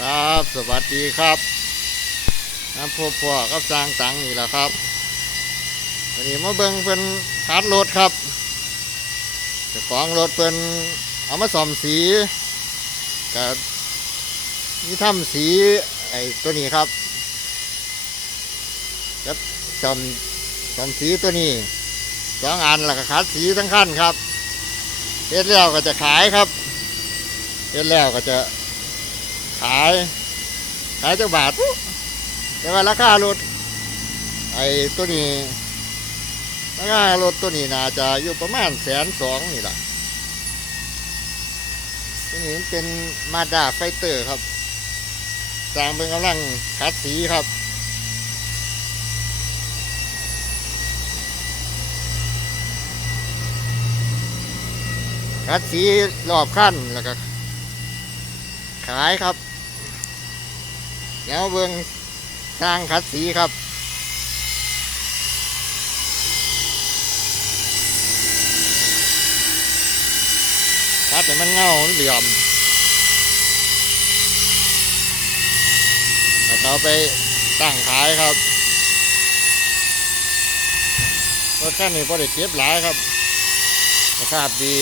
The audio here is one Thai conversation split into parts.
ครับ สวัสดีครับน้ำพบพ่อกับสร้างตังนี่แหละครับวันนี้มาเบิ่งเพิ่นคัดรถครับจ้าของรถเพิ่นเอามาซ่อมสีกับนี่ทำสีไอ้ตัวนี้ครับครับซ่อมซ่อมสีตัวนี้สองอันแล้วก็คัดสีทั้งขั้นครับเสร็จแล้วก็จะขายครับเสร็จแล้วก็จะ ขาย ขายเจ้าบาทปุ๊แต่ว่าราคารถไอ้ตัวนี้ราคารถตัวนี้น่าจะอยู่ประมาณแสนสองนี่แหละตัวนี้เป็นมาด้าไฟเตอร์ครับสร้างเป็นกำลังคัดสีครับคัดสีรอบขั้นแล้วก็ขายครับ เดี๋ยวเบิงทางคัดสีครับคัดแต่มันเงาเหลื่อมแล้วเอาไปตั้งขายครับรถคันนี้พอได้เก็บหลายครับสภาพดี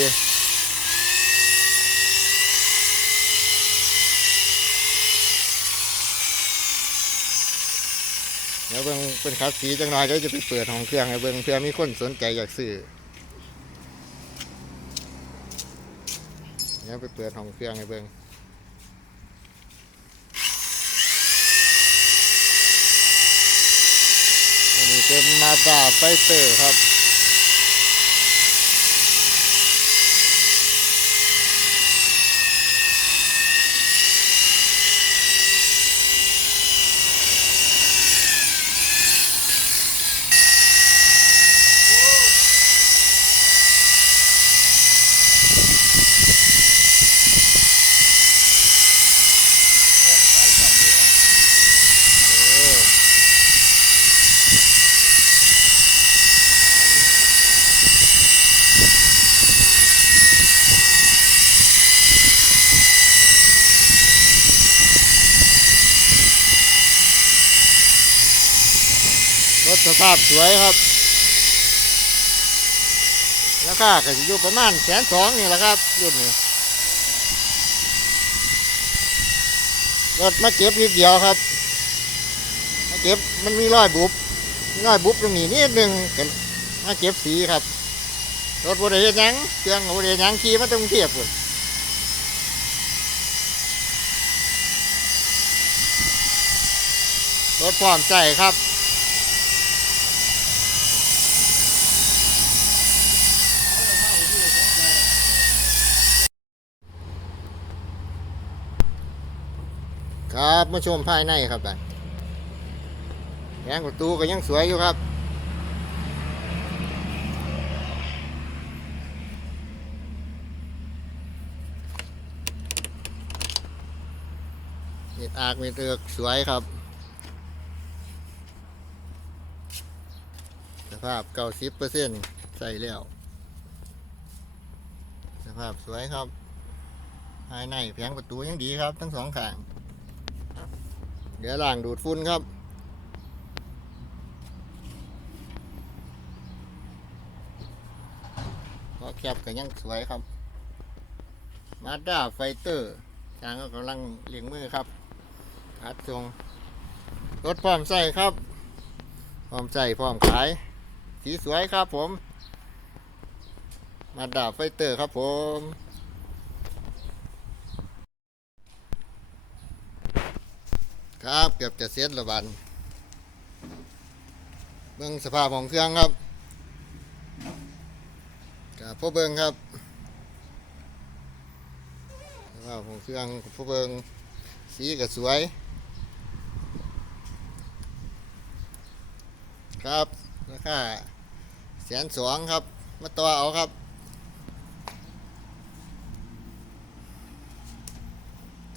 ดี๋ยวเบิ้งเป็นคัดสีจังหน่อยเดี๋ยวจะไปเปิดของเครื่องให้เบิ้งเพื่อมีคนสนใจอยากซื้อเดี๋ยวไปเปิดของเครื่องให้เบิ้งอันนี้เป็นมาดาไฟเตอร์ครับ โอ้ รถสภาพสวยครับราคาก็จะอยู่ประมาณแสนสองนี่แหละครับรุ่นนี้รถมาเก็บนิดเดียวครับมาเก็บมันมีรอยบุบรอยบุบตรงนี้นิดหนึงกันมาเก็บสีครับรถบริเวณยังเครื่องบริเวณยังขี่มาตรงเทียบพุ่นรถพร้อมใจครับ ครับมาชมภายในครับบัดแงประตูก็ยังสวยอยู่ครับเห็ดอากมีเตือกสวยครับ สภาพเก้าสิบเปอร์เซ็นต์ใส่แล้ว สภาพสวยครับ ภายในแผงประตูยังดีครับ ทั้งสองข้าง เดี๋ยวล่างดูดฝุ่นครับ พอแคบก็ยังสวยครับ มาด้าไฟเตอร์ทางก็กำลังเลี้ยงมือครับคัดทรงรถพร้อมใส่ครับ พร้อมใส่พร้อมขาย สีสวยครับผม มาด้าไฟเตอร์ครับผม ครับเกือบจะเสร็จและบันเบื้องสภาพของเครื่องครับกับพ่อเบิงครับว่าของเครื่องพ่อเบิงสีก็สวย ครับราคาแสนสองครับ มาต่อเอาครับ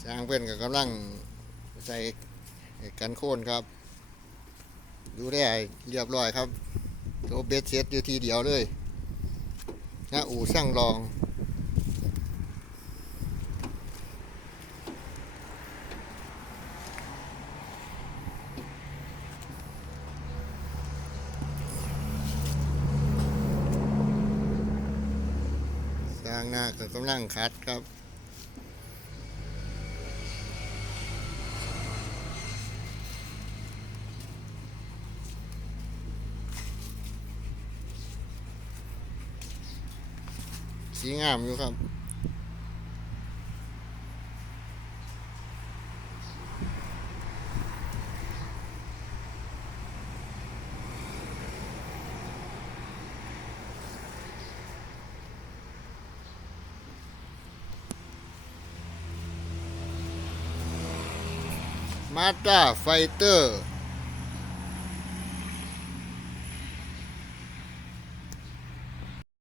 สร้างเพื่อนกับกำลังใส่ กันโค่นครับ ดูได้เรียบร้อยครับตัวเบสเซตอยู่ทีเดียวเลยนะอู่สร้างรองางหน้าก็กำลังคัดครับ สีงามอยู่ครับมา z ้าไฟเตอร์